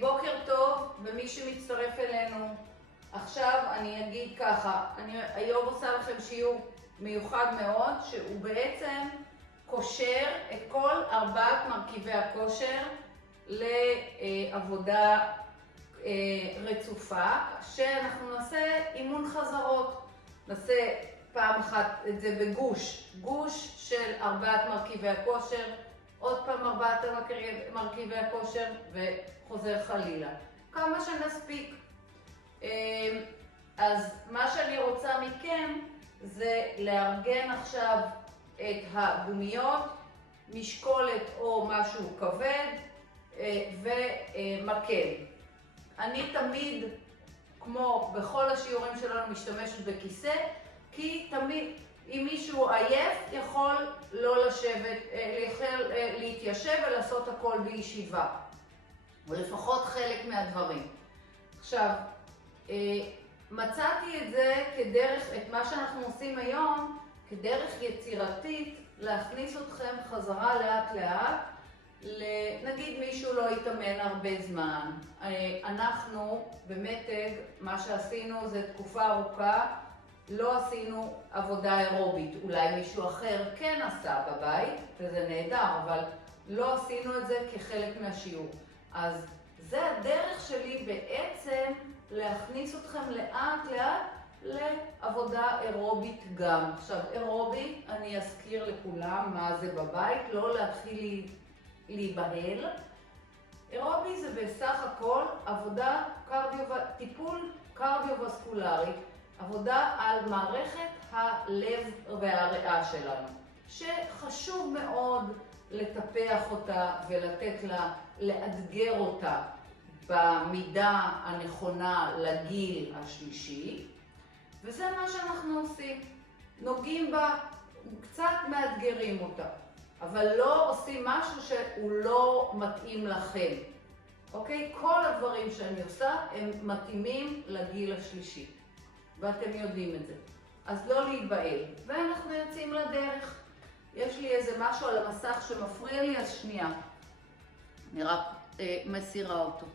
בוקר טוב, ומי שמצטרף אלינו. עכשיו אני אגיד ככה, אני היום עושה לכם שיעור מיוחד מאוד, שהוא בעצם קושר את כל ארבעת מרכיבי הכושר לעבודה רצופה, שאנחנו נעשה אימון חזרות. נעשה פעם אחת את זה בגוש, גוש של ארבעת מרכיבי הכושר, עוד פעם ארבעת מרכיבי הכושר וחוזר חלילה. כמה שנספיק. אז מה שאני רוצה מכם זה לארגן עכשיו את הגומיות, משקולת או משהו כבד ומקל. אני תמיד, כמו בכל השיעורים שלנו, משתמשת בכיסא, כי תמיד אם מישהו עייף יכול לא לשבת, יכול להתיישב ולעשות הכל בישיבה, ולפחות חלק מהדברים. עכשיו, מצאתי את זה כדרך, את מה שאנחנו עושים היום, כדרך יצירתית להכניס אתכם חזרה לאט לאט. נגיד מישהו לא יתאמן הרבה זמן. אנחנו במתג, מה שעשינו זה תקופה ארוכה, לא עשינו עבודה אירובית. אולי מישהו אחר כן עשה בבית, וזה נהדר, אבל לא עשינו את זה כחלק מהשיעור. אז זה הדרך שלי בעצם להכניס אתכם לאט לאט לעבודה אירובית גם. עכשיו, אירובי, אני אזכיר לכולם מה זה בבית, לא להתחיל להיבהל. אירובי זה בסך הכל עבודה טיפול קרדיו-וסקולרי, עבודה על מערכת הלב והריאה שלנו, שחשוב מאוד לטפח אותה ולתת לה, לאתגר אותה במידה הנכונה לגיל השלישי, וזה מה שאנחנו עושים. נוגעים בה, קצת מאתגרים אותה, אבל לא עושים משהו שהוא לא מתאים לכם. אוקיי? כל הדברים שאני עושה הם מתאימים לגיל השלישי, ואתם יודעים את זה. אז לא להיבהל. ואנחנו יוצאים לדרך. יש לי איזה משהו על המסך שמפריע לי, אז שנייה. אני רק מסירה אותו.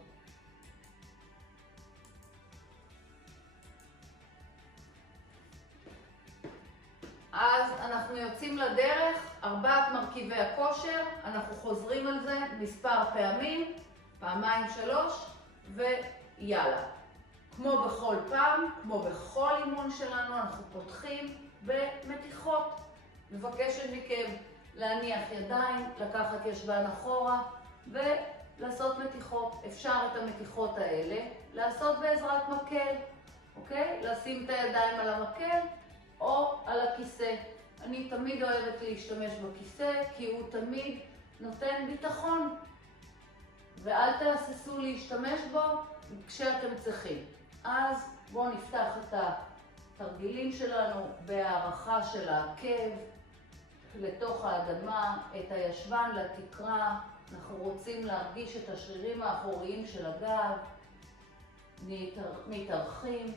אז אנחנו יוצאים לדרך, ארבעת מרכיבי הכושר, אנחנו חוזרים על זה מספר פעמים, פעמיים, שלוש, ויאללה. כמו בכל פעם, כמו בכל אימון שלנו, אנחנו פותחים במתיחות. מבקשת מכם להניח ידיים, לקחת ישבן אחורה ולעשות מתיחות. אפשר את המתיחות האלה לעשות בעזרת מקל, אוקיי? לשים את הידיים על המקל או על הכיסא. אני תמיד אוהבת להשתמש בכיסא כי הוא תמיד נותן ביטחון, ואל תהססו להשתמש בו כשאתם צריכים. אז בואו נפתח את התרגילים שלנו בהערכה של העקב לתוך האדמה, את הישבן לתקרה. אנחנו רוצים להרגיש את השרירים האחוריים של הגב, מתארחים,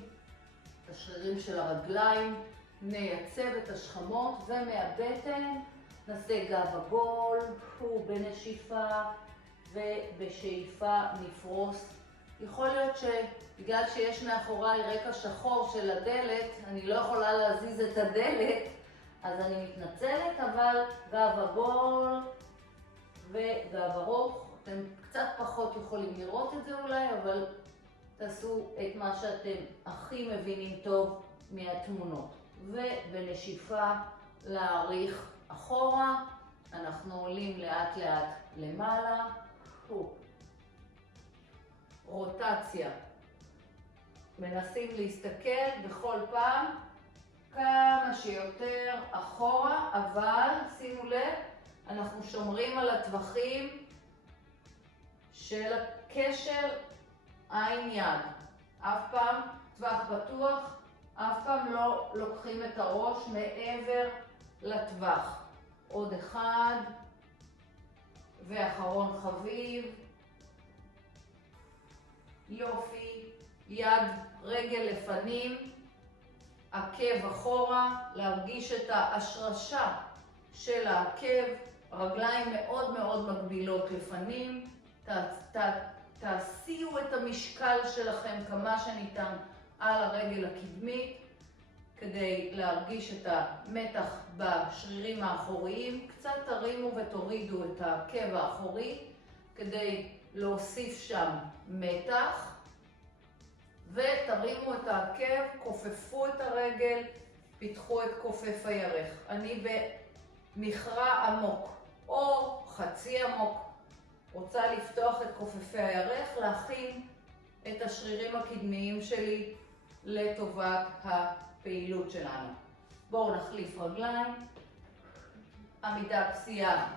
את השרירים של הרגליים, נייצב את השכמות, ומהבטן נעשה גב עגול, בנשיפה ובשאיפה נפרוס. יכול להיות שבגלל שיש מאחוריי רקע שחור של הדלת, אני לא יכולה להזיז את הדלת, אז אני מתנצלת, אבל גב עגול וגב ארוך. אתם קצת פחות יכולים לראות את זה אולי, אבל תעשו את מה שאתם הכי מבינים טוב מהתמונות. ובנשיפה להאריך אחורה, אנחנו עולים לאט לאט למעלה. רוטציה. מנסים להסתכל בכל פעם כמה שיותר אחורה, אבל שימו לב, אנחנו שומרים על הטווחים של הקשר עין-יד. אף פעם טווח בטוח, אף פעם לא לוקחים את הראש מעבר לטווח. עוד אחד, ואחרון חביב. יופי, יד, רגל לפנים, עקב אחורה, להרגיש את ההשרשה של העקב, רגליים מאוד מאוד מגבילות לפנים, תעשיו את המשקל שלכם כמה שניתן על הרגל הקדמית, כדי להרגיש את המתח בשרירים האחוריים. קצת תרימו ותורידו את העקב האחורי כדי להוסיף שם מתח, ותרימו את העקב, כופפו את הרגל, פיתחו את כופף הירך. אני במכרע עמוק או חצי עמוק רוצה לפתוח את כופפי הירך, להכין את השרירים הקדמיים שלי לטובת הפעילות שלנו. בואו נחליף רגליים, עמידה פסיעה.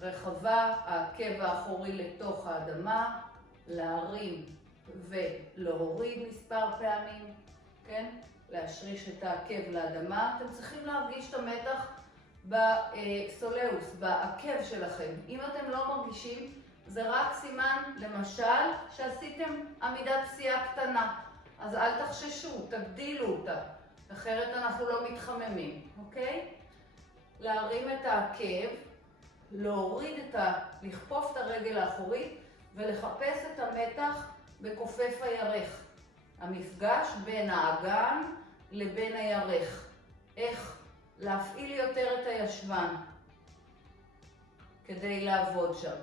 רחבה, העקב האחורי לתוך האדמה, להרים ולהוריד מספר פעמים, כן? להשריש את העקב לאדמה. אתם צריכים להרגיש את המתח בסולאוס, בעקב שלכם. אם אתם לא מרגישים, זה רק סימן, למשל, שעשיתם עמידת פסיעה קטנה. אז אל תחששו, תגדילו אותה, אחרת אנחנו לא מתחממים, אוקיי? להרים את העקב, לכפוף את הרגל האחורית ולחפש את המתח בכופף הירך. המפגש בין האגן לבין הירך. איך להפעיל יותר את הישבן כדי לעבוד שם.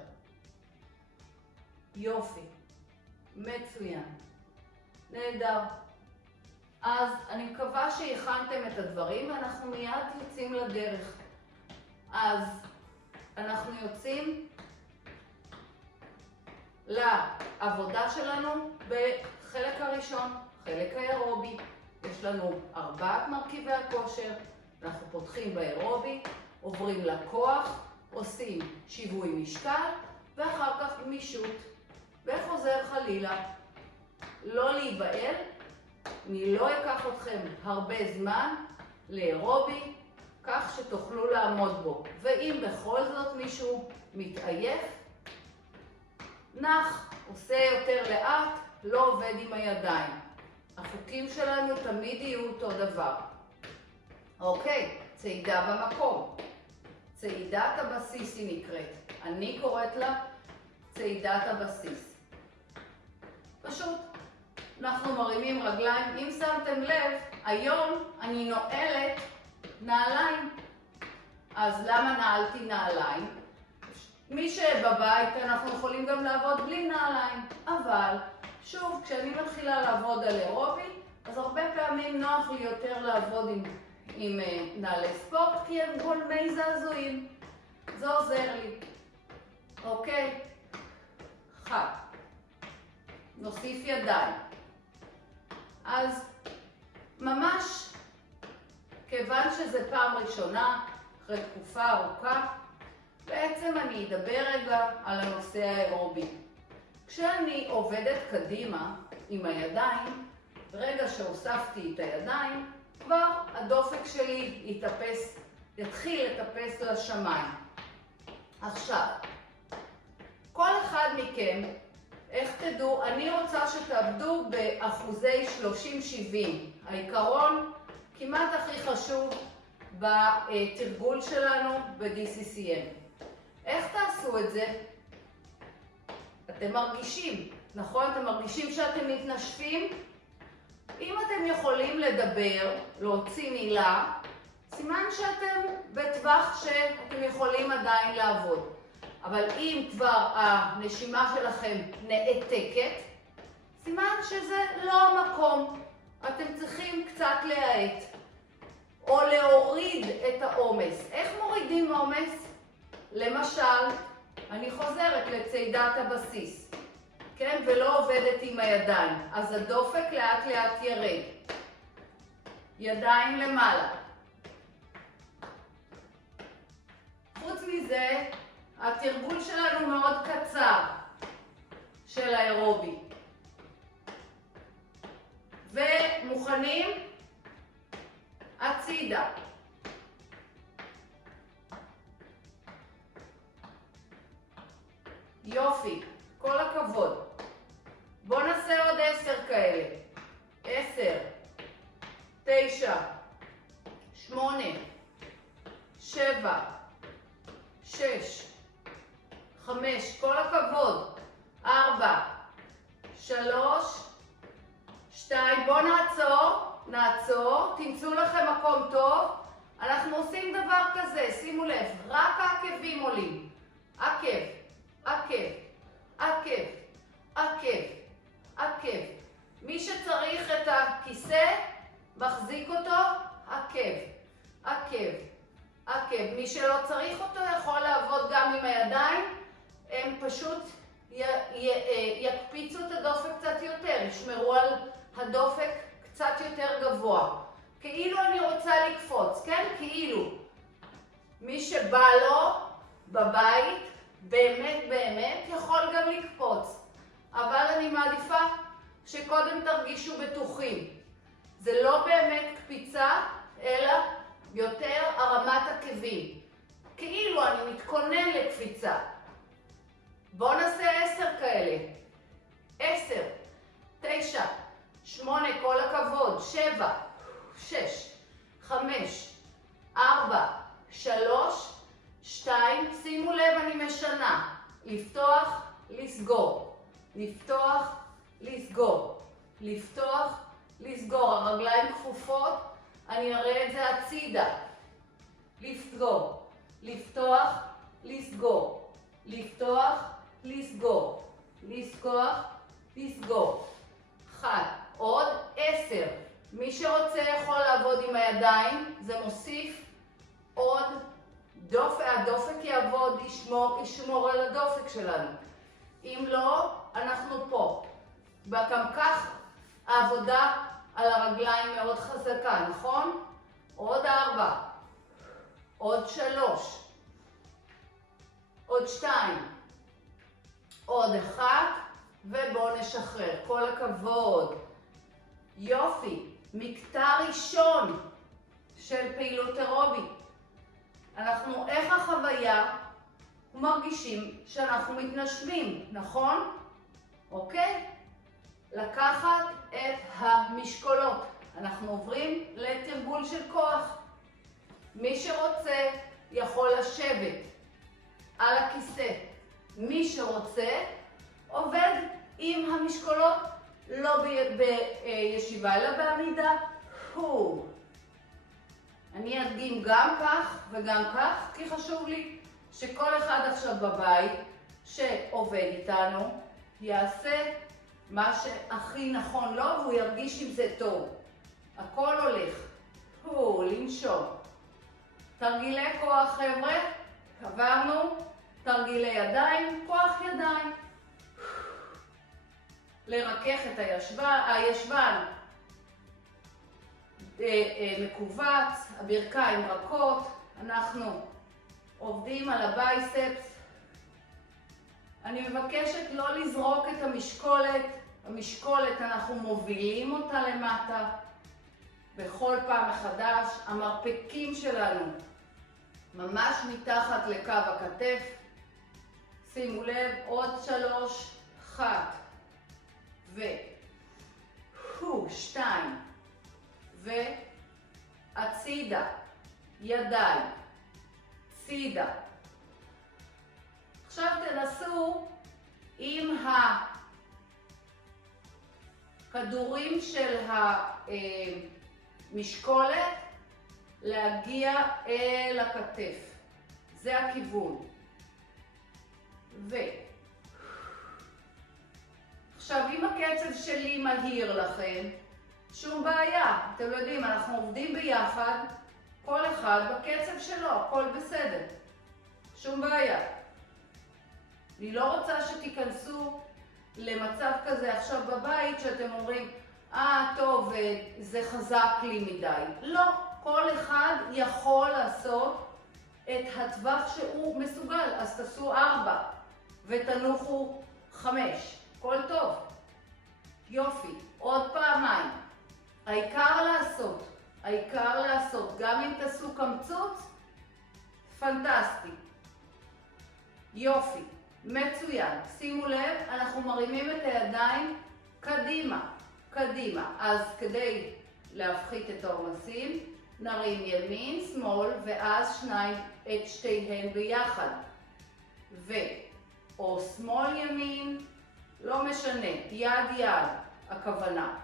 יופי, מצוין, נהדר. אז אני מקווה שהכנתם את הדברים ואנחנו מיד יוצאים לדרך. אז אנחנו יוצאים לעבודה שלנו בחלק הראשון, חלק האירובי. יש לנו 4 מרכיבי הכושר, אנחנו פותחים באירובי, עוברים לכוח, עושים שיווי משקל ואחר כך גמישות וחוזר חלילה. לא להיבהל, אני לא אקח אתכם הרבה זמן לאירובי, כך שתוכלו לעמוד בו. ואם בכל זאת מישהו מתעייף, נח, עושה יותר לאט, לא עובד עם הידיים. החוקים שלנו תמיד יהיו אותו דבר. אוקיי, צעידה במקום. צעידת הבסיס היא נקראת. אני קוראת לה צעידת הבסיס. פשוט, אנחנו מרימים רגליים. אם שמתם לב, היום אני נועלת נעליים. אז למה נעלתי נעליים? מי שבבית אנחנו יכולים גם לעבוד בלי נעליים, אבל שוב, כשאני מתחילה לעבוד על אירובי, אז הרבה פעמים נוח לי יותר לעבוד עם נעלי ספורט, כי הם גולמי זעזועים. זה עוזר לי. אוקיי? נוסיף ידיים. אז ממש, כיוון שזה פעם ראשונה, אחרי תקופה ארוכה, בעצם אני אדבר רגע על הנושא האירובי. כשאני עובדת קדימה עם הידיים, ברגע שהוספתי את הידיים, כבר הדופק שלי יתחיל לטפס לשמיים. עכשיו, כל אחד מכם, איך תדעו, אני רוצה שתעבדו באחוזי 30-70. העיקרון כמעט הכי חשוב בתרגול שלנו ב-DCCM. איך תעשו את זה? אתם מרגישים, נכון? אתם מרגישים שאתם מתנשפים? אם אתם יכולים לדבר, להוציא מילה, סימן שאתם בטווח שאתם יכולים עדיין לעבוד. אבל אם כבר הנשימה שלכם נעתקת, סימן שזה לא המקום. אתם צריכים קצת להאט או להוריד את העומס. איך מורידים עומס? למשל, אני חוזרת לצעידת הבסיס, כן? ולא עובדת עם הידיים. אז הדופק לאט לאט ירד. ידיים למעלה. חוץ מזה, התרגול שלנו מאוד קצר של האירובי. ומוכנים? הצידה. יופי, כל הכבוד. בואו נעשה עוד 10 כאלה. 10, 9, 8, 7, 6, 5, כל הכבוד, 4, 3, 2, בואו נעצור, תמצאו לכם מקום טוב. אנחנו עושים דבר כזה, שימו לב, רק העקבים עולים. עקב, עקב, עקב, עקב, עקב. מי שצריך את הכיסא, מחזיק אותו, עקב, עקב, עקב. מי שלא צריך אותו יכול לעבוד גם עם הידיים, הם פשוט יקפיצו את הדופק קצת יותר, ישמרו על הדופק קצת יותר גבוה. כאילו אני רוצה לקפוץ, כן? כאילו. מי שבא לו בבית, באמת יכול גם לקפוץ. אבל אני מעדיפה שקודם תרגישו בטוחים. זה לא באמת קפיצה, אלא יותר הרמת עקבים. כאילו אני מתכונן לקפיצה. בואו נעשה 10 כאלה. 10, 9, 8, כל הכבוד, 7, 6, 5, 4, 3, 2, שימו לב, אני משנה. לפתוח, לסגור. לפתוח, לסגור. לפתוח, לסגור. הרגליים כפופות, אני אראה את זה הצידה. לסגור. לפתוח, לסגור. לפתוח, לסגור. לפתוח, לסגור. 1, עוד 10. מי שרוצה יכול לעבוד עם הידיים, זה מוסיף עוד דופק, הדופק יעבוד, ישמור על הדופק שלנו. אם לא, אנחנו פה. גם כך העבודה על הרגליים מאוד חזקה, נכון? עוד 4, עוד 3, עוד 2, עוד 1, ובואו נשחרר. כל הכבוד. יופי. מקטע ראשון של פעילות אירובית. איך החוויה? מרגישים שאנחנו מתנשמים, נכון? אוקיי? לקחת את המשקולות. אנחנו עוברים לתרגול של כוח. מי שרוצה יכול לשבת על הכיסא. מי שרוצה עובד עם המשקולות, לא בישיבה, אלא בעמידה. אני אדגים גם כך וגם כך, כי חשוב לי שכל אחד עכשיו בבית שעובד איתנו יעשה מה שהכי נכון לו והוא ירגיש עם זה טוב. הכל הולך. לנשום. תרגילי כוח, חבר'ה. עברנו. תרגילי ידיים, כוח ידיים. לרכך את הישבן מקובץ, הברכיים רכות. אנחנו עובדים על הבייספס. אני מבקשת לא לזרוק את המשקולת. המשקולת אנחנו מובילים אותה למטה. בכל פעם מחדש המרפקים שלנו ממש מתחת לקו הכתף. שימו לב, עוד 3, 1 2 והצידה, ידיים, צידה. עכשיו תנסו עם הכדורים של המשקולת להגיע אל הכתף. זה הכיוון. עכשיו, אם הקצב שלי מהיר לכם, שום בעיה. אתם יודעים, אנחנו עובדים ביחד, כל אחד בקצב שלו, הכל בסדר. שום בעיה. אני לא רוצה שתיכנסו למצב כזה עכשיו בבית, שאתם אומרים, טוב, זה חזק לי מדי. לא, כל אחד יכול לעשות את הטווח שהוא מסוגל. אז תעשו 4 ותנוחו 5. הכל טוב. יופי. עוד פעמיים. העיקר לעשות. גם אם תעשו קמצוץ, פנטסטי. יופי. מצוין. שימו לב, אנחנו מרימים את הידיים קדימה. אז כדי להפחית את העומסים, נרים ימין, שמאל, ואז את שתיהן ביחד. או שמאל ימין, לא משנה, יד יד הכוונה.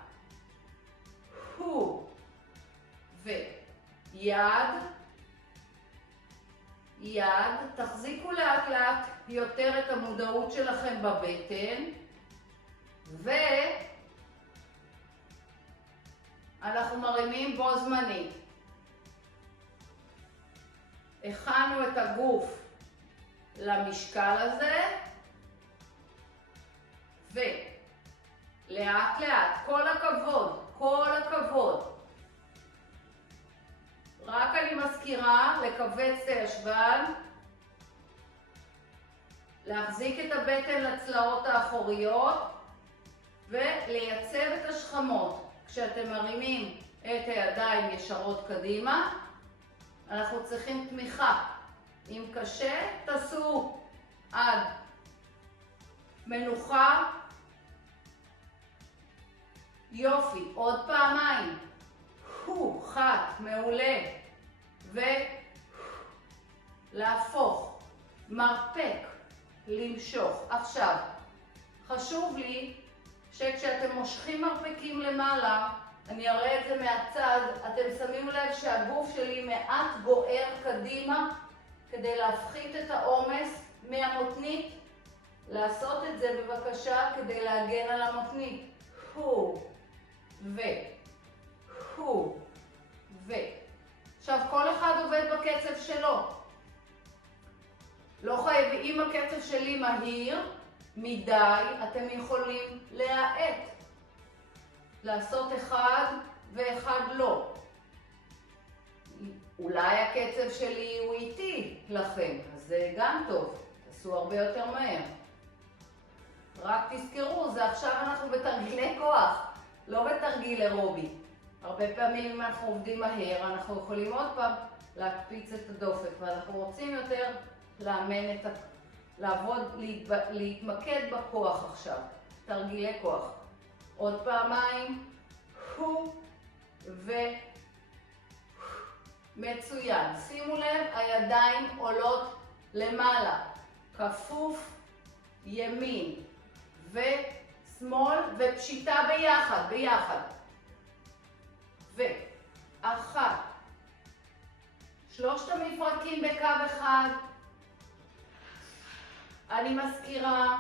ויד, יד, תחזיקו לאט לאט יותר את המודעות שלכם בבטן, ואנחנו מרימים בו זמנית. הכנו את הגוף למשקל הזה, ולאט לאט, כל הכבוד, כל הכבוד. רק אני מזכירה לכווץ את הישבן, להחזיק את הבטן לצלעות האחוריות ולייצב את השכמות. כשאתם מרימים את הידיים ישרות קדימה, אנחנו צריכים תמיכה. אם קשה, תעשו עד מנוחה. יופי, עוד פעמיים. חת, מעולה. ולהפוך, מרפק, למשוך. עכשיו, חשוב לי שכשאתם מושכים מרפקים למעלה, אני אראה את זה מהצד, אתם שמים לב שהגוף שלי מעט בוער קדימה כדי להפחית את העומס מהמותנית. לעשות את זה בבקשה כדי להגן על המותנית. עכשיו כל אחד עובד בקצב שלו. לא חייב, אם הקצב שלי מהיר מדי, אתם יכולים להאט. לעשות אחד ואחד לא. אולי הקצב שלי הוא איטי לכם, אז זה גם טוב. תעשו הרבה יותר מהר. רק תזכרו, זה עכשיו אנחנו בתרגילי כוח, לא בתרגיל אירובי. הרבה פעמים אם אנחנו עובדים מהר, אנחנו יכולים עוד פעם להקפיץ את הדופק, ואנחנו רוצים יותר לאמן לעבוד, להתמקד בכוח עכשיו. תרגילי כוח. עוד פעמיים, מצוין. שימו לב, הידיים עולות למעלה. כפוף, ימין ושמאל ופשיטה ביחד. ואחת. שלושת המפרקים בקו אחד. אני מזכירה,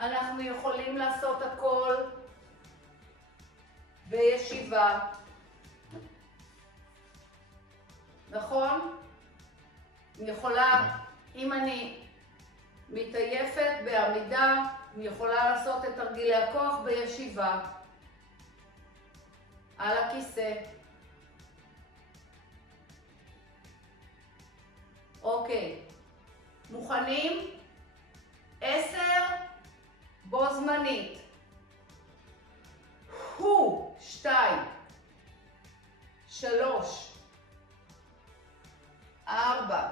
אנחנו יכולים לעשות הכל בישיבה. נכון? אני יכולה, אם אני מתעייפת בעמידה, אני יכולה לעשות את תרגילי הכוח בישיבה. על הכיסא. אוקיי. מוכנים? 10 בו זמנית. 2, 3, 4,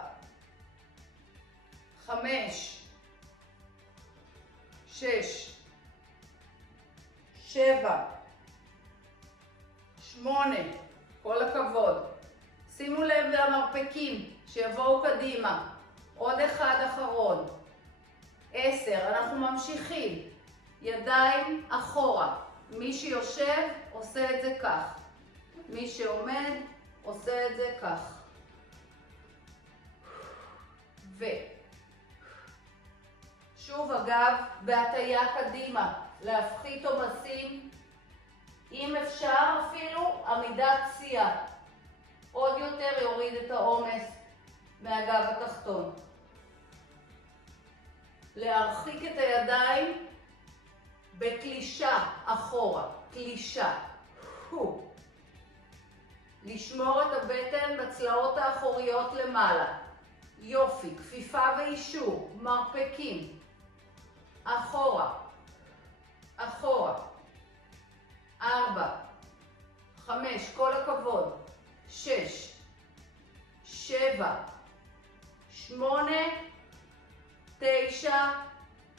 5, 6, 7, 8, כל הכבוד. שימו לב למרפקים שיבואו קדימה. עוד אחד אחרון. 10, אנחנו ממשיכים. ידיים אחורה. מי שיושב עושה את זה כך. מי שעומד עושה את זה כך. שוב אגב, בהטיה קדימה, להפחית עומסים. אם אפשר אפילו עמידת פסיעה. עוד יותר יוריד את העומס מהגב התחתון. להרחיק את הידיים בתלישה אחורה, תלישה. לשמור את הבטן בצלעות האחוריות למעלה. יופי, כפיפה ואישור, מרפקים. אחורה, אחורה. 4, 5, כל הכבוד. 6, 7, 8, 9,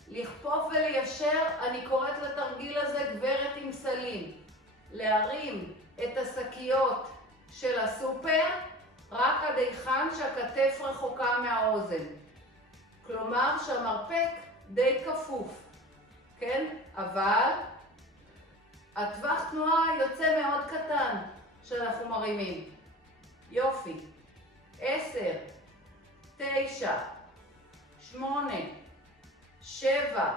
לכפוף וליישר. אני קוראת לתרגיל הזה גברת עם סלים. להרים את השקיות של הסופר, רק עד היכן שהכתף רחוקה מהאוזן. כלומר שהמרפק די כפוף, כן? אבל הטווח תנועה יוצא מאוד קטן שאנחנו מרימים. יופי. 10, 9, 8, 7,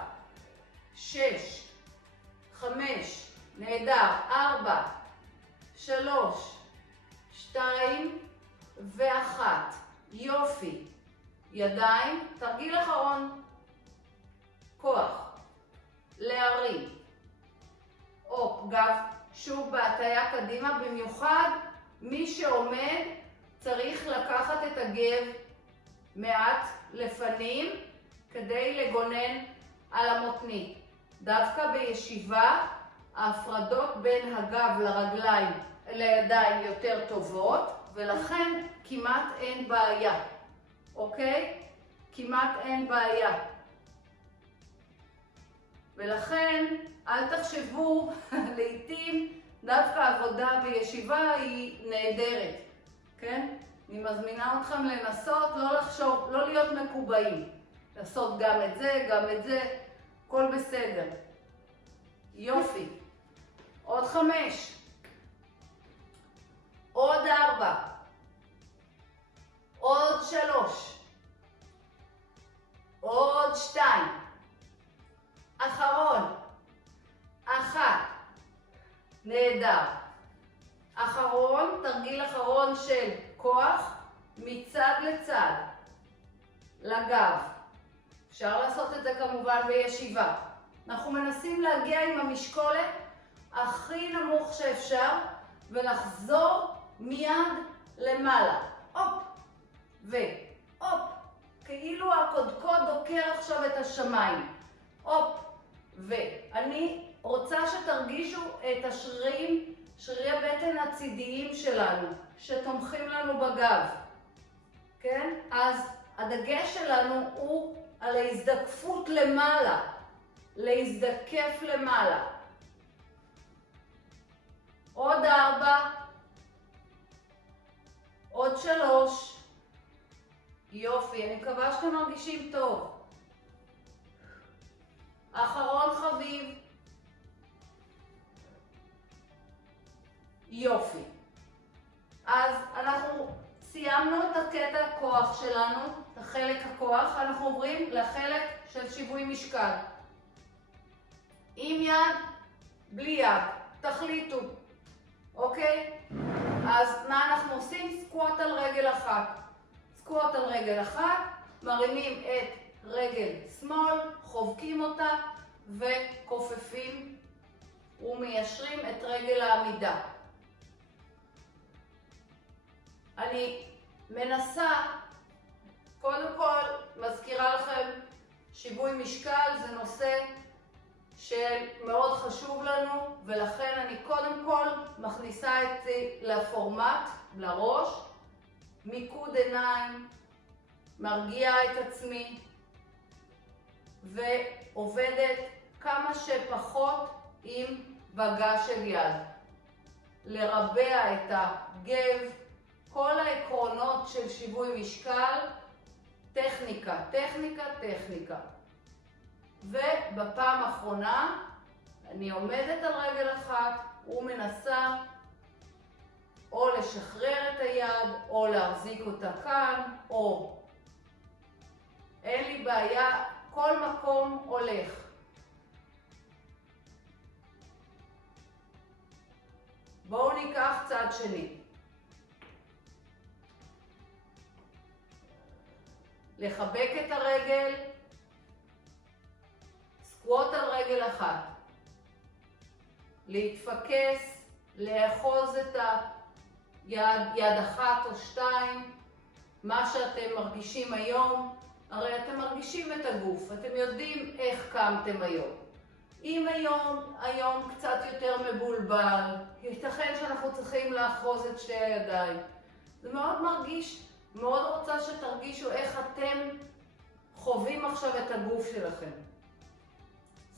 6, 5, נהדר, 4, 3, 2 ו1. יופי. ידיים, תרגיל אחרון. כוח. להרים. גב, שוב בהטיה קדימה, במיוחד מי שעומד צריך לקחת את הגב מעט לפנים כדי לגונן על המותנית. דווקא בישיבה ההפרדות בין הגב לרגליים לידיים יותר טובות, ולכן כמעט אין בעיה. אוקיי? כמעט אין בעיה. ולכן אל תחשבו, לעתים דווקא עבודה בישיבה היא נהדרת. כן? אני מזמינה אתכם לנסות, לא לחשוב, לא להיות מקובעים. לעשות גם את זה, גם את זה, הכל בסדר. יופי. עוד 5. עוד 4. עוד 3. עוד 2. אחרון. 1. נהדר. אחרון, תרגיל אחרון של כוח מצד לצד, לגב. אפשר לעשות את זה כמובן בישיבה. אנחנו מנסים להגיע עם המשקולת הכי נמוך שאפשר ולחזור מיד למעלה. הופ והופ. כאילו הקודקוד דוקר עכשיו את השמיים. הופ. ואני רוצה שתרגישו את השרירים, שרירי הבטן הצידיים שלנו, שתומכים לנו בגב. כן? אז הדגש שלנו הוא על ההזדקפות למעלה, להזדקף למעלה. עוד 4, עוד 3. יופי, אני מקווה שאתם מרגישים טוב. אחרון חביב. יופי. אז אנחנו סיימנו את הקטע הכוח שלנו, את החלק הכוח, אנחנו עוברים לחלק של שיווי משקל. עם יד, בלי יד, תחליטו, אוקיי? אז מה אנחנו עושים? סקווט על רגל אחת. סקווט על רגל אחת, מרימים את רגל שמאל, חובקים אותה וכופפים ומיישרים את רגל העמידה. אני מנסה, קודם כל מזכירה לכם, שיווי משקל זה נושא שמאוד חשוב לנו, ולכן אני קודם כל מכניסה את זה לפורמט, לראש, מיקוד עיניים, מרגיעה את עצמי, ועובדת כמה שפחות עם בגש של יד. לרבע את הגב, כל העקרונות של שיווי משקל, טכניקה, טכניקה, טכניקה. ובפעם האחרונה אני עומדת על רגל אחת ומנסה או לשחרר את היד או להחזיק אותה כאן, או אין לי בעיה, כל מקום הולך. בואו ניקח צד שני. לחבק את הרגל, סקווט על רגל אחת. להתפקס, לאחוז את היד, יד אחת או 2, מה שאתם מרגישים היום. הרי אתם מרגישים את הגוף, אתם יודעים איך קמתם היום. אם היום קצת יותר מבולבל, ייתכן שאנחנו צריכים לאחוז את שתי הידיים. זה מאוד מרגיש, מאוד רוצה שתרגישו איך אתם חווים עכשיו את הגוף שלכם.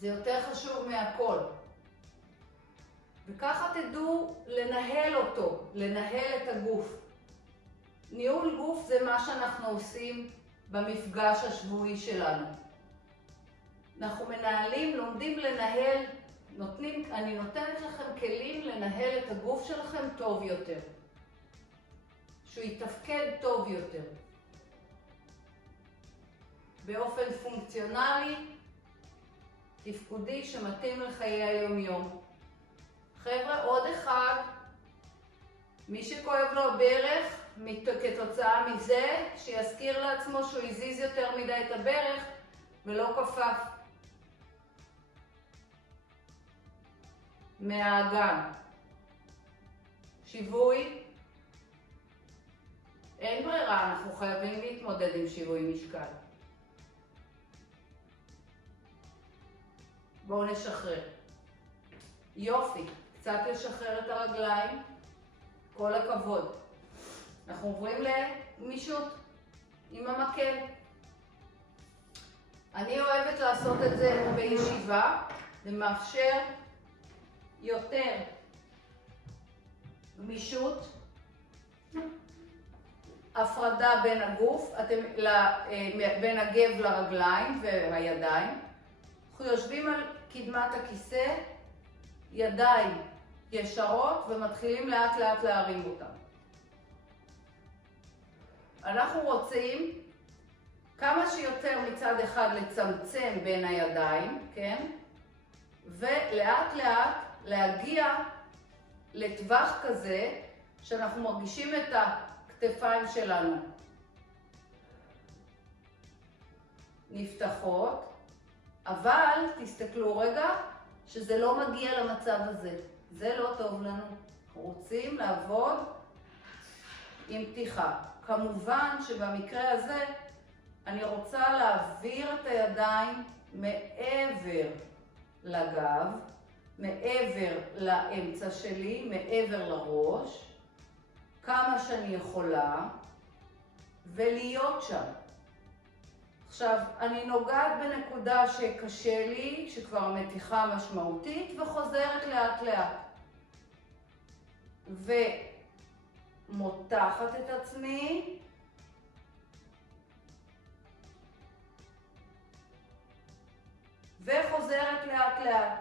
זה יותר חשוב מהכל. וככה תדעו לנהל אותו, לנהל את הגוף. ניהול גוף זה מה שאנחנו עושים במפגש השבועי שלנו. אנחנו מנהלים, לומדים לנהל, אני נותנת לכם כלים לנהל את הגוף שלכם טוב יותר. שהוא יתפקד טוב יותר. באופן פונקציונלי, תפקודי שמתאים לחיי היום-יום. חבר'ה, עוד אחד, מי שכואב לו הברך, כתוצאה מזה, שיזכיר לעצמו שהוא הזיז יותר מדי את הברך ולא כפף מהאגן. שיווי, אין ברירה, אנחנו חייבים להתמודד עם שיווי משקל. בואו נשחרר. יופי, קצת לשחרר את הרגליים. כל הכבוד. אנחנו עוברים לגמישות עם המקל. אני אוהבת לעשות את זה בישיבה. זה מאפשר יותר גמישות, הפרדה בין הגוף, בין הגב לרגליים והידיים. אנחנו יושבים על קדמת הכיסא, ידיים ישרות, ומתחילים לאט לאט להרים אותם. אנחנו רוצים כמה שיותר מצד אחד לצמצם בין הידיים, כן? ולאט לאט להגיע לטווח כזה שאנחנו מרגישים את הכתפיים שלנו נפתחות, אבל תסתכלו רגע שזה לא מגיע למצב הזה. זה לא טוב לנו. אנחנו רוצים לעבוד עם פתיחה. כמובן שבמקרה הזה אני רוצה להעביר את הידיים מעבר לגב, מעבר לאמצע שלי, מעבר לראש, כמה שאני יכולה, ולהיות שם. עכשיו, אני נוגעת בנקודה שקשה לי, שכבר מתיחה משמעותית, וחוזרת לאט לאט. ומותחת את עצמי. וחוזרת לאט לאט.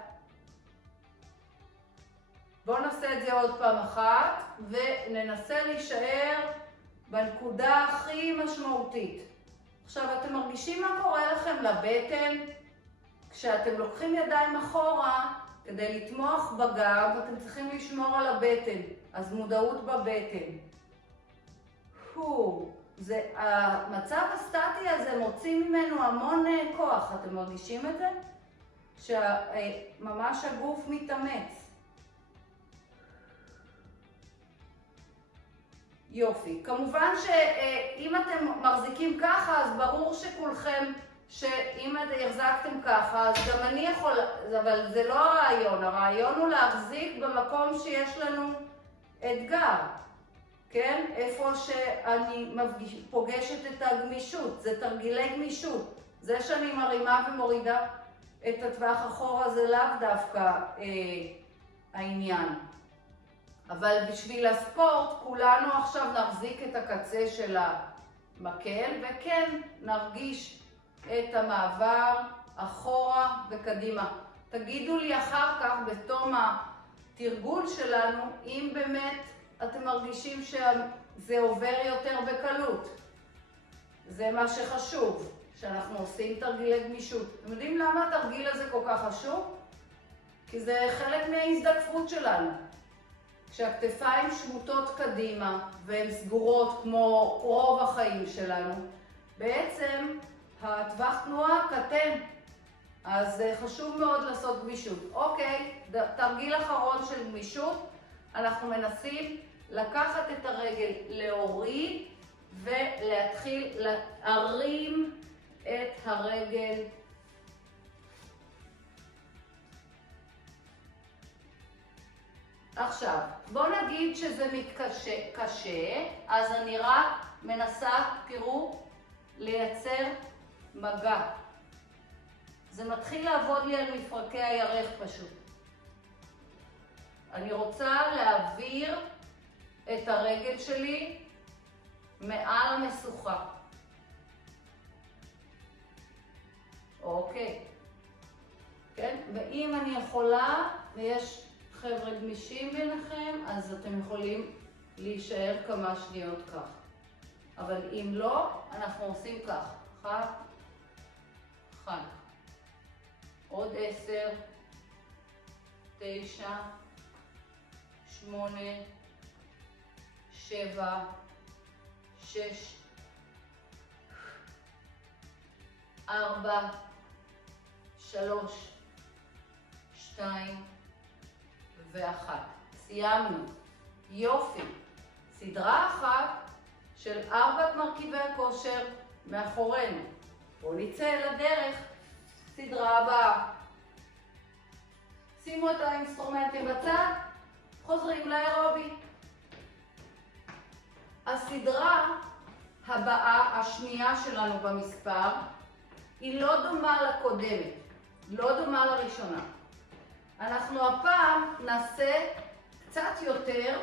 בואו נעשה את זה עוד פעם אחת, וננסה להישאר בנקודה הכי משמעותית. עכשיו, אתם מרגישים מה קורה לכם לבטן? כשאתם לוקחים ידיים אחורה, כדי לתמוך בגב, אתם צריכים לשמור על הבטן. אז מודעות בבטן. המצב הסטטי הזה מוציא ממנו המון כוח. אתם מרגישים את זה? שממש הגוף מתאמץ. יופי. כמובן שאם אתם מחזיקים ככה, אז ברור שכולכם, שאם החזקתם ככה, אז גם אני יכול, אבל זה לא הרעיון. הרעיון הוא להחזיק במקום שיש לנו אתגר. כן? איפה שאני פוגשת את הגמישות. זה תרגילי גמישות. זה שאני מרימה ומורידה את הטווח אחורה זה לאו דווקא העניין. אבל בשביל הספורט כולנו עכשיו נחזיק את הקצה של המקל, וכן נרגיש את המעבר אחורה וקדימה. תגידו לי אחר כך בתום התרגול שלנו אם באמת אתם מרגישים שזה עובר יותר בקלות. זה מה שחשוב, שאנחנו עושים תרגילי גמישות. אתם יודעים למה התרגיל הזה כל כך חשוב? כי זה חלק מההזדקפות שלנו. כשהכתפיים שמוטות קדימה והן סגורות כמו רוב החיים שלנו, בעצם הטווח תנועה קטן. אז חשוב מאוד לעשות גמישות. אוקיי, תרגיל אחרון של גמישות. אנחנו מנסים לקחת את הרגל, להוריד ולהתחיל להרים את הרגל. עכשיו, בואו נגיד שזה קשה, אז אני רק מנסה, תראו, לייצר מגע. זה מתחיל לעבוד לי על מפרקי הירך פשוט. אני רוצה להעביר את הרגל שלי מעל המשוכה. אוקיי. כן? ואם אני יכולה, ויש חבר'ה גמישים ביניכם, אז אתם יכולים להישאר כמה שניות כך. אבל אם לא, אנחנו עושים כך. 1, עוד 10, 9, 8, 7, 6, 4, 3, 2 ו1. סיימנו. יופי. סדרה אחת של 4 מרכיבי הכושר מאחורינו. בואו נצא לדרך. סדרה הבאה. שימו את האינסטרומנטים בצד, חוזרים לאירובי. הסדרה הבאה, השנייה שלנו במספר, היא לא דומה לקודמת, לא דומה לראשונה. אנחנו הפעם נעשה קצת יותר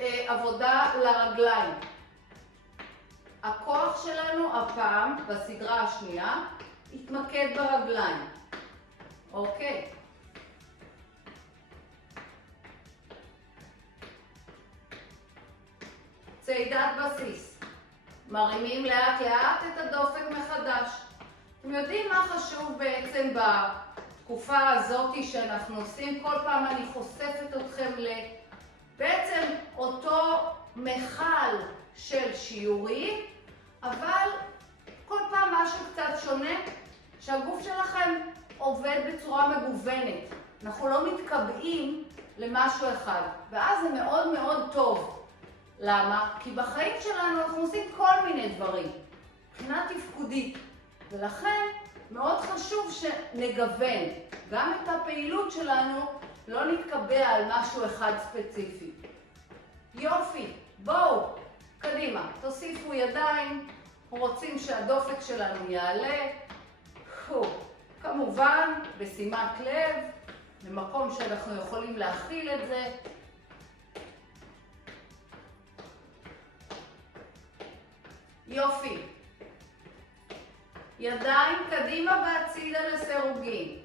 עבודה לרגליים. הכוח שלנו הפעם, בסדרה השנייה, יתמקד ברגליים. אוקיי. צעידת בסיס. מרימים לאט לאט את הדופק מחדש. אתם יודעים מה חשוב בעצם בתקופה הזאת שאנחנו עושים? כל פעם אני חושפת אתכם בעצם אותו מחל של שיעורים, אבל כל פעם משהו קצת שונה, שהגוף שלכם עובד בצורה מגוונת. אנחנו לא מתקבעים למשהו אחד, ואז זה מאוד מאוד טוב. למה? כי בחיים שלנו אנחנו עושים כל מיני דברים, מבחינה תפקודית, ולכן מאוד חשוב שנגוון גם את הפעילות שלנו, לא נתקבע על משהו אחד ספציפי. יופי, בואו, קדימה, תוסיפו ידיים, רוצים שהדופק שלנו יעלה, כמובן בשימת לב, במקום שאנחנו יכולים להכיל את זה. יופי. ידיים קדימה והצידה לסירוגין.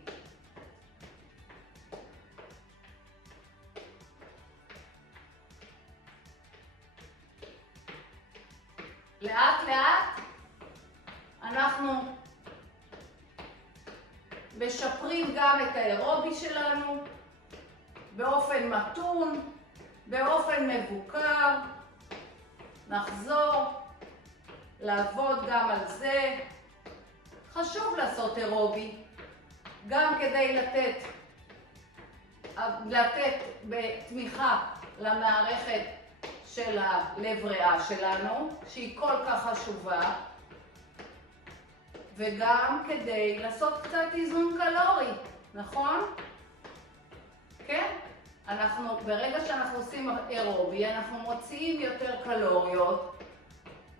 לאט לאט אנחנו משפרים גם את האירובי שלנו באופן מתון, באופן מבוקר. נחזור לעבוד גם על זה. חשוב לעשות אירובי גם כדי לתת בתמיכה למערכת של הלב ריאה שלנו, שהיא כל כך חשובה, וגם כדי לעשות קצת איזון קלורי, נכון? כן? ברגע שאנחנו עושים אירובי, אנחנו מוציאים יותר קלוריות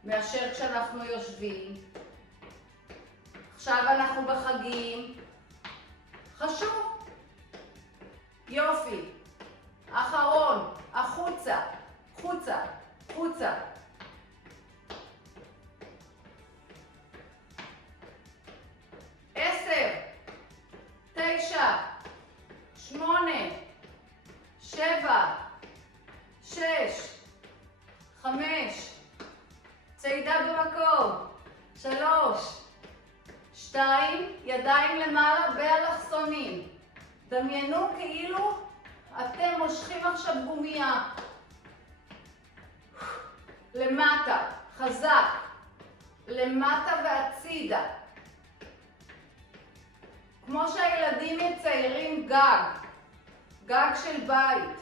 מאשר כשאנחנו יושבים. עכשיו אנחנו בחגים. חשוב. יופי. אחרון. החוצה. חוצה. חוצה. 10, 9, 8, 7, 6, 5, צעידה במקום, 3, 2, ידיים למעלה באלכסונים. דמיינו כאילו אתם מושכים עכשיו גומיה. למטה, חזק, למטה והצידה. כמו שהילדים מציירים גג של בית.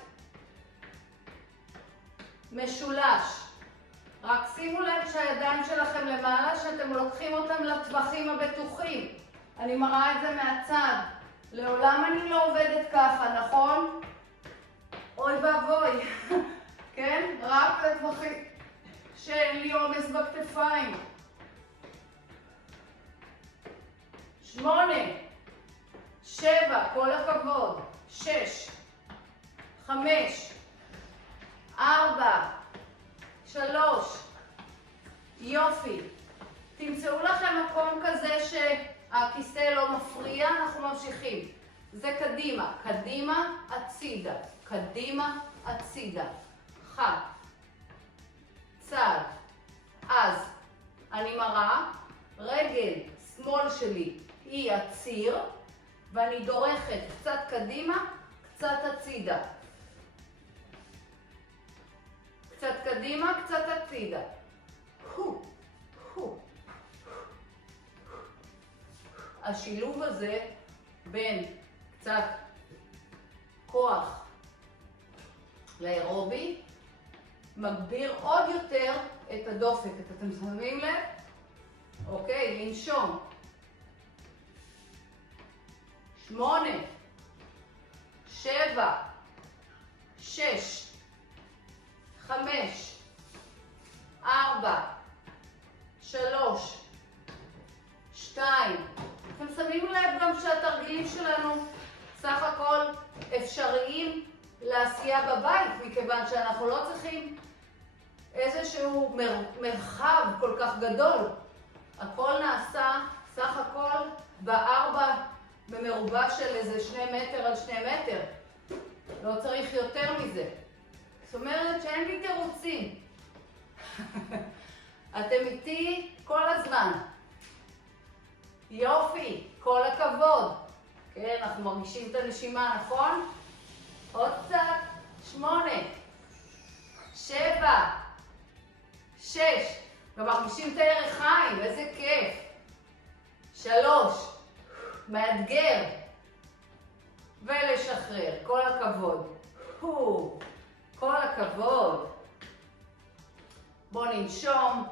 משולש. רק שימו לב שהידיים שלכם למעלה, שאתם לוקחים אותם לטווחים הבטוחים. אני מראה את זה מהצד. לעולם אני לא עובדת ככה, נכון? אוי ואבוי. כן? רק לטווחים שאין לי עומס בכתפיים. 8, 7, כל הכבוד. 6, 5, 4, 3, יופי. תמצאו לכם מקום כזה שהכיסא לא מפריע, אנחנו ממשיכים. זה קדימה, קדימה, הצידה, קדימה, הצידה. 1, צעד. אז אני מראה, רגל שמאל שלי היא הציר, ואני דורכת קצת קדימה, קצת הצידה. קצת קדימה, קצת הצידה. השילוב הזה בין קצת כוח לאירובי מגביר עוד יותר את הדופק. אתם שמים לב? אוקיי, לנשום. 8, 7, 6, 5, 4, 3, 2. אתם שמים לב גם שהתרגילים שלנו סך הכל אפשריים לעשייה בבית, מכיוון שאנחנו לא צריכים איזשהו מרחב כל כך גדול. הכל נעשה סך הכל במרובע של איזה 2 מטר על 2 מטר. לא צריך יותר מזה. זאת אומרת שאין לי תירוצים. אתם איתי כל הזמן. יופי, כל הכבוד. כן, אנחנו מרגישים את הנשימה, נכון? עוד קצת. 8, 7, 6. ומרגישים את הירכיים, איזה כיף. 3, מאתגר. ולשחרר, כל הכבוד. כל הכבוד. בואו ננשום.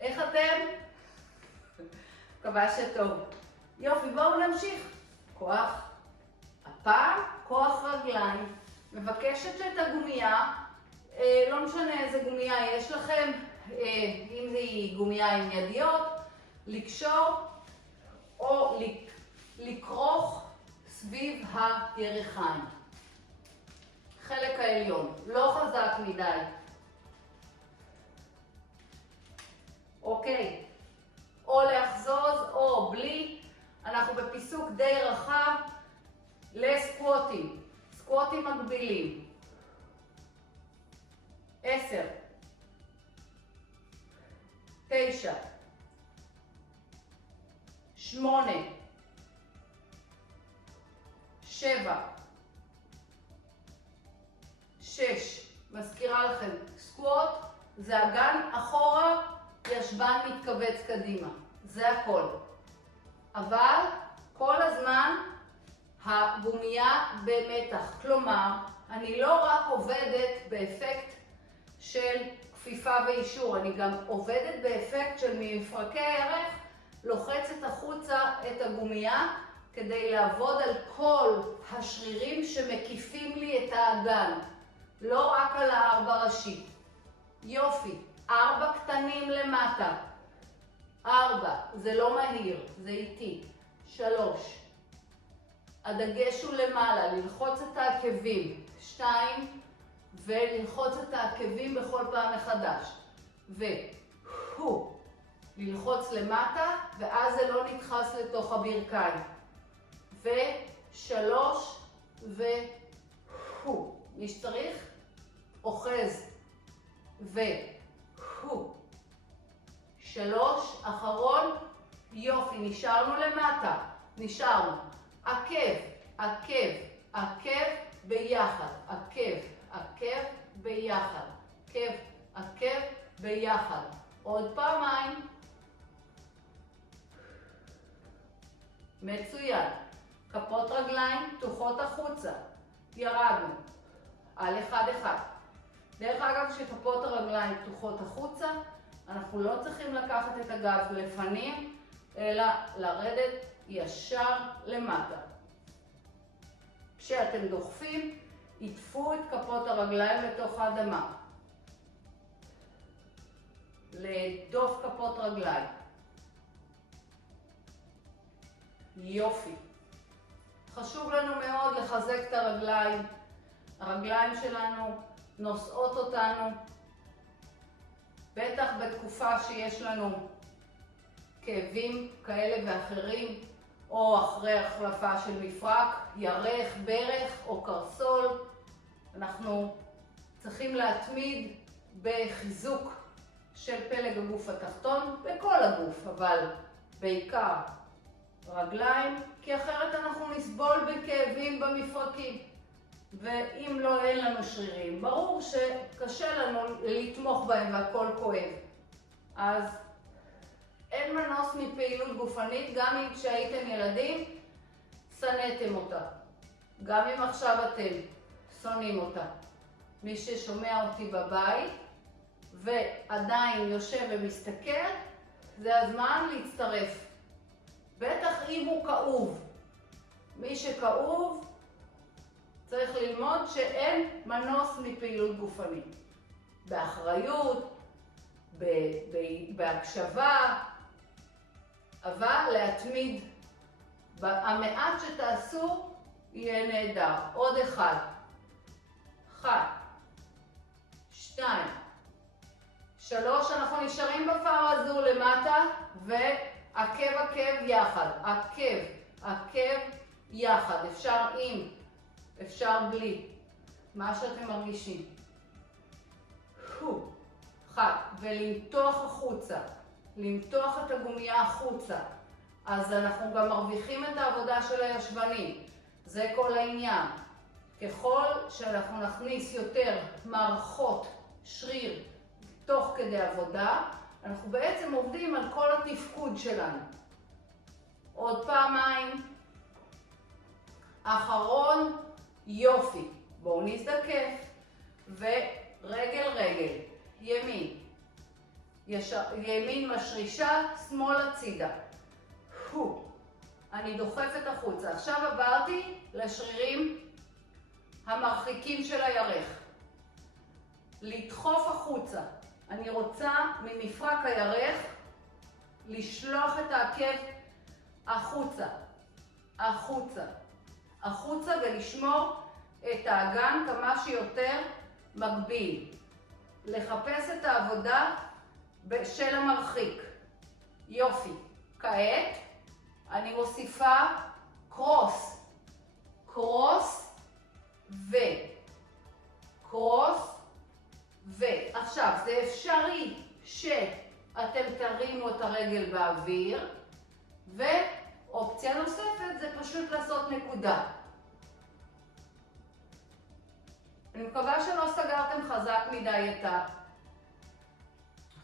איך אתם? מקווה שטוב. יופי, בואו נמשיך. כוח. הפעם, כוח רגליים. מבקשת את הגומייה, לא משנה איזה גומייה יש לכם, אם היא גומייה עם ידיות, לקשור או לכרוך סביב הירכיים. חלק העליון, לא חזק מדי. אוקיי, או להחזוז או בלי. אנחנו בפיסוק די רחב לסקווטים, סקווטים מקבילים. 10, 9, 8, 7, 6. מזכירה לכם, סקווט זה אגן אחורה, ישבן מתכווץ קדימה. זה הכל. אבל כל הזמן הגומייה במתח. כלומר, אני לא רק עובדת באפקט של כפיפה ואישור, אני גם עובדת באפקט של מפרקי הערך, לוחצת החוצה את הגומייה כדי לעבוד על כל השרירים שמקיפים לי את האגן, לא רק על הארבע ראשי. יופי, 4 קטנים למטה. 4, זה לא מהיר, זה איטי. 3, הדגש הוא למעלה, ללחוץ את העקבים. 2, וללחוץ את העקבים בכל פעם מחדש. ללחוץ למטה, ואז זה לא נדחס לתוך הברכיים. 3, מי שצריך, אוחז. 3, אחרון, יופי, נשארנו למטה, נשארנו. עקב, עקב, עקב ביחד, עקב, עקב ביחד, עקב, עקב ביחד. עוד פעמיים. מצוין. כפות רגליים פתוחות החוצה. ירדנו. על 1-1. דרך אגב, כשכפות הרגליים פתוחות החוצה, אנחנו לא צריכים לקחת את הגב לפנים, אלא לרדת ישר למטה. כשאתם דוחפים, עטפו את כפות הרגליים לתוך האדמה. לדוף כפות רגליים. יופי. חשוב לנו מאוד לחזק את הרגליים. הרגליים שלנו נושאות אותנו, בטח בתקופה שיש לנו כאבים כאלה ואחרים, או אחרי החלפה של מפרק, ירך, ברך או קרסול. אנחנו צריכים להתמיד בחיזוק של פלג הגוף התחתון, בכל הגוף, אבל בעיקר רגליים, כי אחרת אנחנו נסבול בכאבים במפרקים. ואם לא, אין לנו שרירים. ברור שקשה לנו לתמוך בהם והכל כואב. אז אין מנוס מפעילות גופנית, גם אם כשהייתם ילדים, שנאתם אותה. גם אם עכשיו אתם שונאים אותה. מי ששומע אותי בבית ועדיין יושב ומסתכל, זה הזמן להצטרף. בטח אם הוא כאוב. מי שכאוב, צריך ללמוד שאין מנוס מפעילות גופנית. באחריות, בהקשבה, אבל להתמיד. המעט שתעשו יהיה נהדר. עוד אחד. 2, 3, אנחנו נשארים בפער הזו למטה, ועקב יחד. עקב יחד. אפשר עם, אפשר בלי. מה שאתם מרגישים. 1, ולמתוח החוצה. למתוח את הגומיה החוצה. אז אנחנו גם מרוויחים את העבודה של הישבנים. זה כל העניין. ככל שאנחנו נכניס יותר מערכות שריר תוך כדי עבודה, אנחנו בעצם עובדים על כל התפקוד שלנו. עוד פעמיים. אחרון, יופי. בואו נזדקף. ורגל רגל. ימין. ימין משרישה, שמאל הצידה. אני דוחפת החוצה. עכשיו עברתי לשרירים המרחיקים של הירך. לדחוף החוצה. אני רוצה ממפרק הירך לשלוח את העקב החוצה. החוצה ולשמור את האגן כמה שיותר מגביל. לחפש את העבודה של המרחיק. יופי. כעת אני מוסיפה קרוס. עכשיו, זה אפשרי שאתם תרימו את הרגל באוויר, ואופציה נוספת זה פשוט לעשות נקודה. אני מקווה שלא סגרתם חזק מדי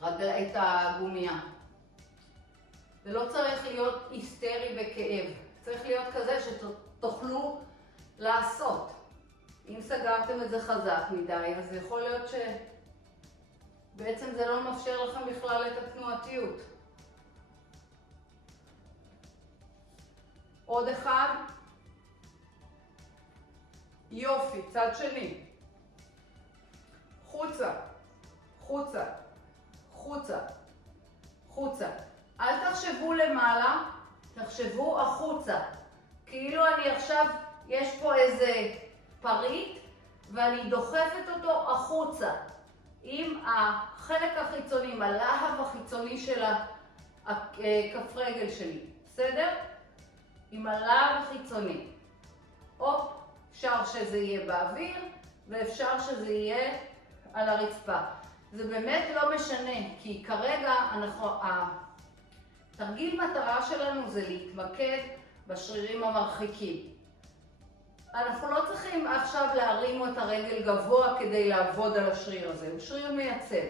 את הגומיה. זה לא צריך להיות היסטרי בכאב. צריך להיות כזה שתוכלו לעשות. אם סגרתם את זה חזק מדי, אז יכול להיות שבעצם זה לא מאפשר לכם בכלל את התנועתיות. עוד אחד. יופי, צד שני. חוצה. אל תחשבו למעלה, תחשבו החוצה. כאילו אני עכשיו, יש פה איזה פריט, ואני דוחפת אותו החוצה. עם החלק החיצוני, עם הלהב החיצוני של הכף רגל שלי. בסדר? עם הלהב החיצוני. אפשר שזה יהיה באוויר, ואפשר שזה יהיה על הרצפה. זה באמת לא משנה, כי כרגע תרגיל מטרה שלנו זה להתמקד בשרירים המרחיקים. אנחנו לא צריכים עכשיו להרים את הרגל גבוה כדי לעבוד על השריר הזה, הוא שריר מייצב.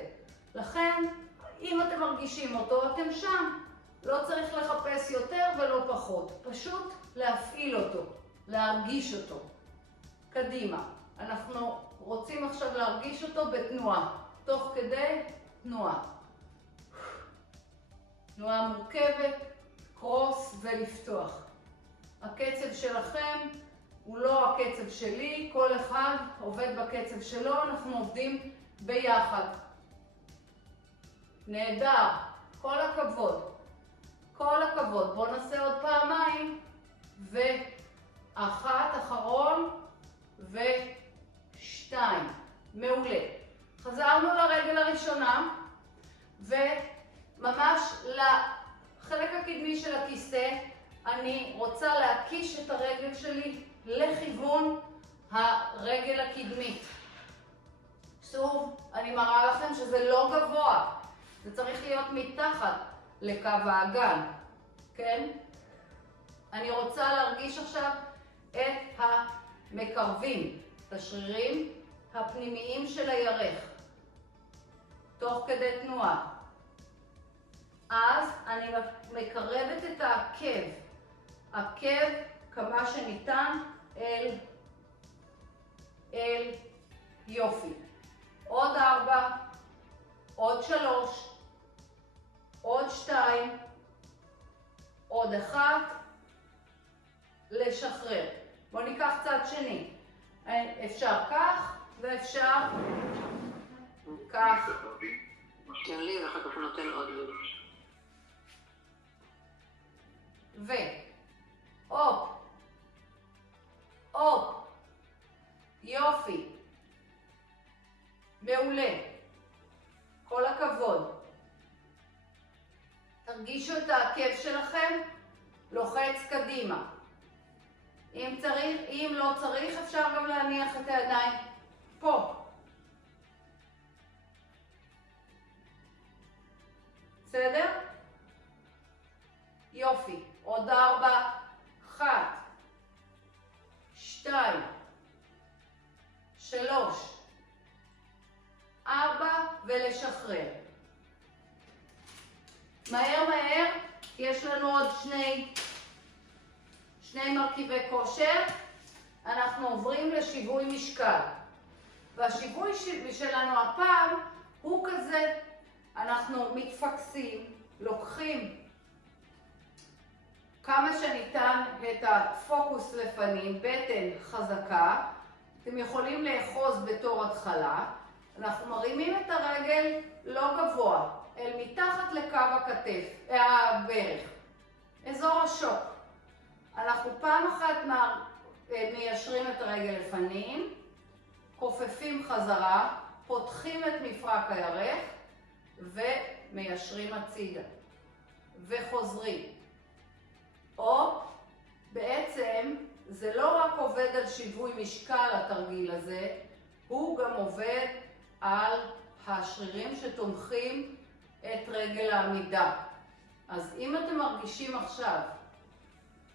לכן, אם אתם מרגישים אותו, אתם שם. לא צריך לחפש יותר ולא פחות, פשוט להפעיל אותו, להרגיש אותו. קדימה. אנחנו רוצים עכשיו להרגיש אותו בתנועה, תוך כדי תנועה. תנועה מורכבת, קרוס ולפתוח. הקצב שלכם הוא לא הקצב שלי, כל אחד עובד בקצב שלו, אנחנו עובדים ביחד. נהדר, כל הכבוד. כל הכבוד. בואו נעשה עוד פעמיים. ואחת, אחרון, ושתיים. מעולה. חזרנו לרגל הראשונה, וממש לחלק הקדמי של הכיסא, אני רוצה להקיש את הרגל שלי לכיוון הרגל הקדמית. שוב, אני מראה לכם שזה לא גבוה, זה צריך להיות מתחת לקו האגן, כן? אני רוצה להרגיש עכשיו את המקרבים, את השרירים הפנימיים של הירך, תוך כדי תנועה. אז אני מקרבת את העקב, עקב כמה שניתן אל יופי. עוד 4, עוד 3, עוד 2, עוד 1, לשחרר. בואו ניקח צד שני. אפשר כך ואפשר כך. תן לי ואחר כך נותן עוד הופ, הופ, יופי, מעולה, כל הכבוד. תרגישו את העקב שלכם לוחץ קדימה. אם צריך, אם לא צריך, אפשר גם להניח את הידיים פה. בסדר? יופי. עוד 4, 1, 2, 3, 4, ולשחרר. מהר מהר, כי יש לנו עוד שני מרכיבי כושר. אנחנו עוברים לשיווי משקל. והשיווי שלנו הפעם הוא כזה. אנחנו מתפקסים, לוקחים כמה שניתן את הפוקוס לפנים, בטן חזקה. אתם יכולים לאחוז בתור התחלה. אנחנו מרימים את הרגל לא גבוה, אל מתחת לקו הכתף, הברך, אזור השוק. אנחנו פעם אחת מיישרים את הרגל לפנים, כופפים חזרה, פותחים את מפרק הירך ומיישרים הצידה וחוזרים. או בעצם זה לא רק עובד על שיווי משקל התרגיל הזה, הוא גם עובד על השרירים שתומכים את רגל העמידה. אז אם אתם מרגישים עכשיו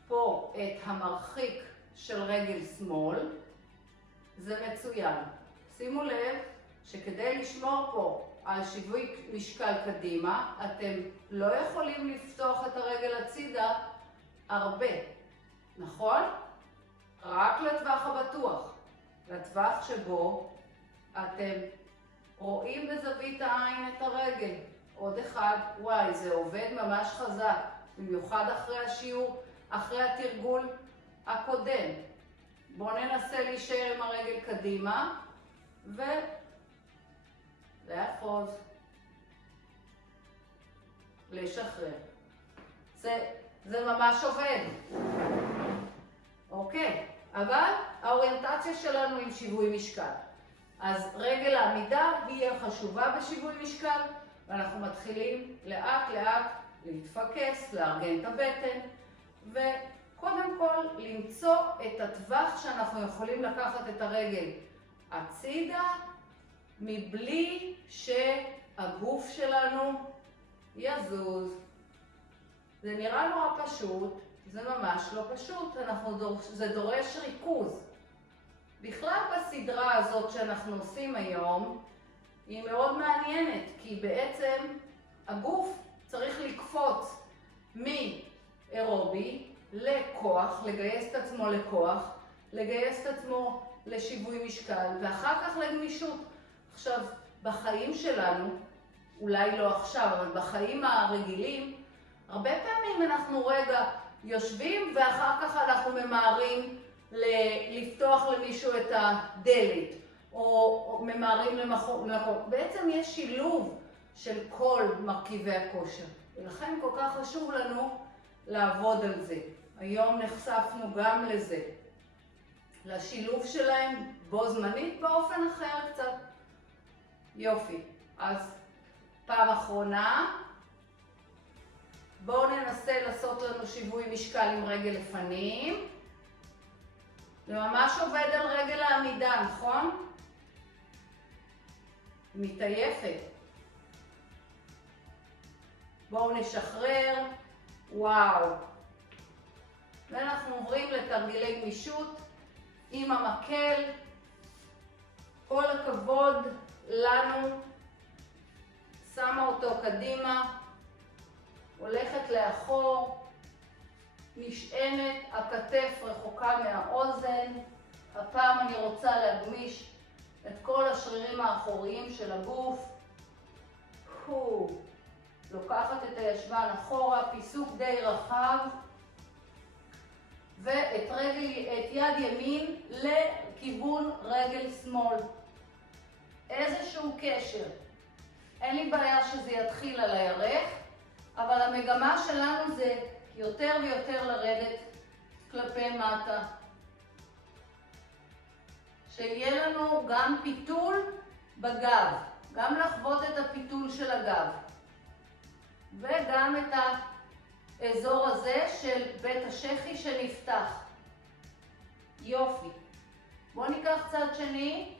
פה את המרחיק של רגל שמאל, זה מצוין. שימו לב שכדי לשמור פה על שיווי משקל קדימה, אתם לא יכולים לפתוח את הרגל הצידה הרבה, נכון? רק לטווח הבטוח, לטווח שבו אתם רואים בזווית העין את הרגל. עוד 1, וואי, זה עובד ממש חזק, במיוחד אחרי השיעור, אחרי התרגול הקודם. בואו ננסה להישאר עם הרגל קדימה, ולאחוז, לשחרר. זה ממש עובד. אוקיי, אבל האוריינטציה שלנו עם שיווי משקל. אז רגל העמידה היא החשובה בשיווי משקל, ואנחנו מתחילים לאט לאט להתפקס, לארגן את הבטן, וקודם כל למצוא את הטווח שאנחנו יכולים לקחת את הרגל הצידה, מבלי שהגוף שלנו יזוז. זה נראה נורא פשוט, זה ממש לא פשוט, זה דורש ריכוז. בכלל בסדרה הזאת שאנחנו עושים היום, היא מאוד מעניינת, כי בעצם הגוף צריך לקפוץ מאירובי לכוח, לגייס את עצמו לכוח, לגייס את עצמו לשיווי משקל, ואחר כך לגמישות. עכשיו, בחיים שלנו, אולי לא עכשיו, אבל בחיים הרגילים, הרבה פעמים אנחנו רגע יושבים ואחר כך אנחנו ממהרים לפתוח למישהו את הדלת, או ממהרים למקום. בעצם יש שילוב של כל מרכיבי הכושר. ולכן כל כך חשוב לנו לעבוד על זה. היום נחשפנו גם לזה, לשילוב שלהם בו זמנית באופן אחר קצת. יופי. אז פעם אחרונה, בואו ננסה לעשות לנו שיווי משקל עם רגל לפנים. זה ממש עובד על רגל העמידה, נכון? מתעייפת. בואו נשחרר. וואו. ואנחנו עוברים לתרגילי גמישות עם המקל. כל הכבוד לנו. שמה אותו קדימה. הולכת לאחור. נשענת, הכתף רחוקה מהאוזן. הפעם אני רוצה להגמיש את כל השרירים האחוריים של הגוף. לוקחת את הישבן אחורה, פיסוק די רחב, ואת יד ימין לכיוון רגל שמאל. איזשהו קשר. אין לי בעיה שזה יתחיל על הירך, אבל המגמה שלנו זה יותר ויותר לרדת כלפי מטה. שיהיה לנו גם פיתול בגב, גם לחוות את הפיתול של הגב. וגם את האזור הזה של בית השחי שנפתח. יופי. בואו ניקח צד שני,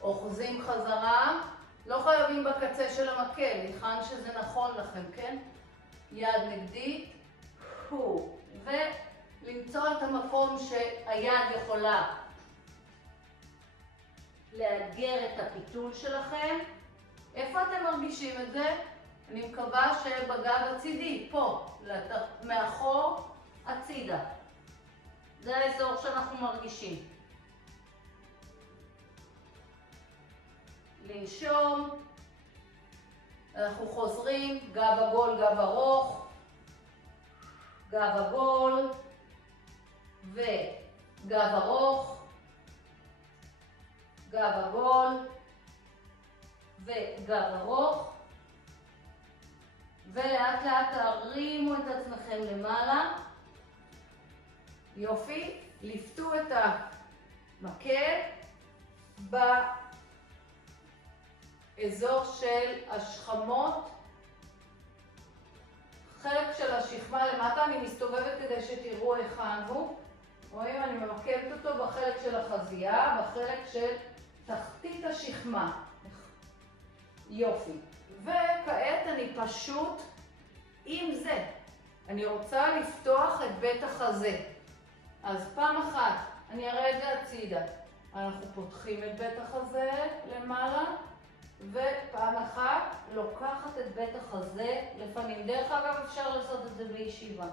אוחזים חזרה, לא חייבים בקצה של המקל, היכן שזה נכון לכם, כן? יד נגדית, ולמצוא את המקום שהיד יכולה לאתגר את הפיתול שלכם. איפה אתם מרגישים את זה? אני מקווה שבגב הצידי, פה, מאחור, הצידה. זה האזור שאנחנו מרגישים. לנשום. אנחנו חוזרים, גב עגול, גב ארוך, גב עגול, וגב ארוך, גב עגול, וגב ארוך. ולאט לאט תרימו את עצמכם למעלה. יופי. לפתו את המקל באזור של השכמות. חלק של השכמה למטה, אני מסתובבת כדי שתראו היכן הוא. רואים, אני ממקמת אותו בחלק של החזייה, בחלק של תחתית השכמה. יופי. וכעת אני פשוט עם זה. אני רוצה לפתוח את בית החזה. אז פעם אחת אני ארד להצידה. אנחנו פותחים את בית החזה למעלה, ופעם אחת לוקחת את בית החזה לפנים. דרך אגב, אפשר לעשות את זה בישיבה.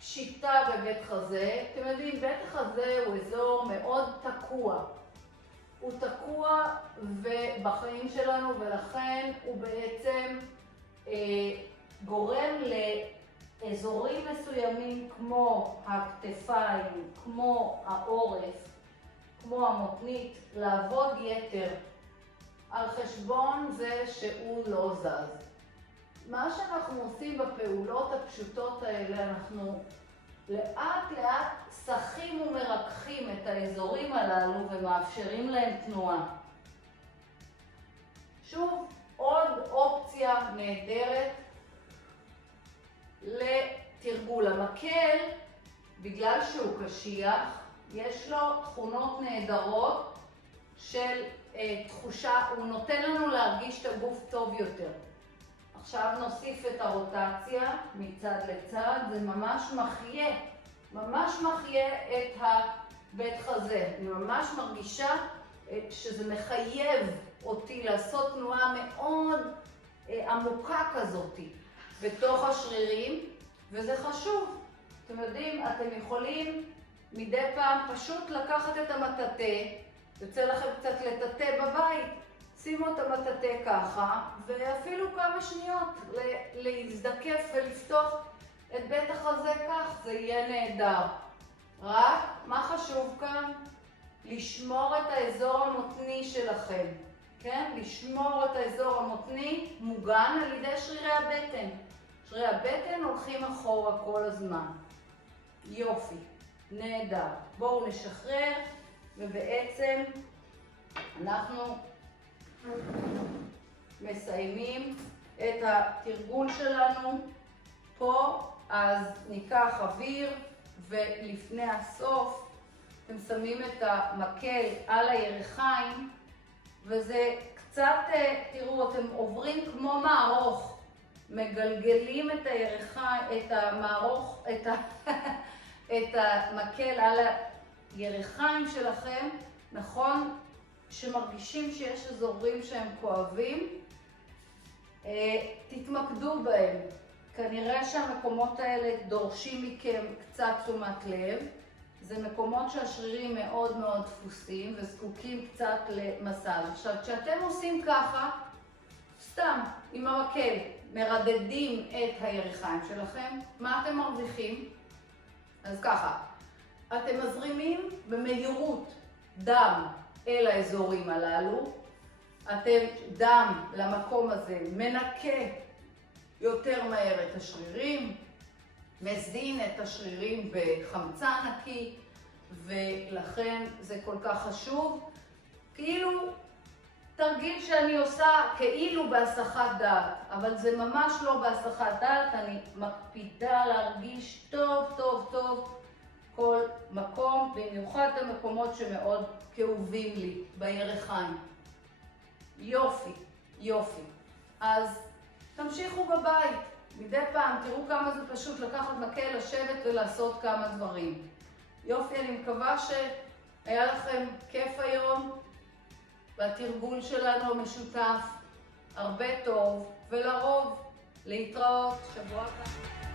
שיטה בבית חזה. אתם יודעים, בית החזה הוא אזור מאוד תקוע. הוא תקוע בחיים שלנו, ולכן הוא בעצם גורם לאזורים מסוימים כמו הכתפיים, כמו העורף, כמו המותנית, לעבוד יתר על חשבון זה שהוא לא זז. מה שאנחנו עושים בפעולות הפשוטות האלה, אנחנו לאט לאט שחים ומרככים את האזורים הללו ומאפשרים להם תנועה. שוב, עוד אופציה נהדרת לתרגול. המקל, בגלל שהוא קשיח, יש לו תכונות נהדרות של תחושה, הוא נותן לנו להרגיש את הגוף טוב יותר. עכשיו נוסיף את הרוטציה מצד לצד, זה ממש מחיה את הבית חזה. אני ממש מרגישה שזה מחייב אותי לעשות תנועה מאוד עמוקה כזאת בתוך השרירים, וזה חשוב. אתם יודעים, אתם יכולים מדי פעם פשוט לקחת את המטאטה, יוצא לכם קצת לטאטה בבית, שימו את המטאטה ככה, ואפילו כמה שניות להזדקף ולפתוח את בית החזה כך, זה יהיה נהדר. רק מה חשוב כאן? לשמור את האזור המותני שלכם, כן? לשמור את האזור המותני מוגן על ידי שרירי הבטן. שרירי הבטן הולכים אחורה כל הזמן. יופי, נהדר. בואו נשחרר, ובעצם אנחנו מסיימים את התרגול שלנו פה. אז ניקח אוויר, ולפני הסוף אתם שמים את המקל על הירכיים, וזה קצת, תראו, אתם עוברים כמו מערוך, מגלגלים את הירכיים, את המערוך, את המקל על הירכיים שלכם, נכון? שמרגישים שיש אזורים שהם כואבים, תתמקדו בהם. כנראה שהמקומות האלה דורשים מכם קצת תשומת לב. זה מקומות שהשרירים מאוד מאוד דפוסים וזקוקים קצת למסאז'. עכשיו, כשאתם עושים ככה, סתם עם המקל, מרדדים את הירכיים שלכם, מה אתם מרוויחים? אז ככה, אתם מזרימים במהירות דם אל האזורים הללו, אתם דם למקום הזה מנקה יותר מהר את השרירים, מזין את השרירים בחמצן נקי, ולכן זה כל כך חשוב. כאילו תרגיל שאני עושה כאילו בהסחת דעת, אבל זה ממש לא בהסחת דעת. אני מקפידה להרגיש טוב טוב טוב כל מקום, במיוחד המקומות שמאוד כאובים לי בירכיים. יופי, יופי. אז תמשיכו בבית. מדי פעם, תראו כמה זה פשוט לקחת מקל, לשבת ולעשות כמה דברים. יופי, אני מקווה שהיה לכם כיף היום בתרגול שלנו המשותף. הרבה טוב, ולרוב להתראות שבוע הבא.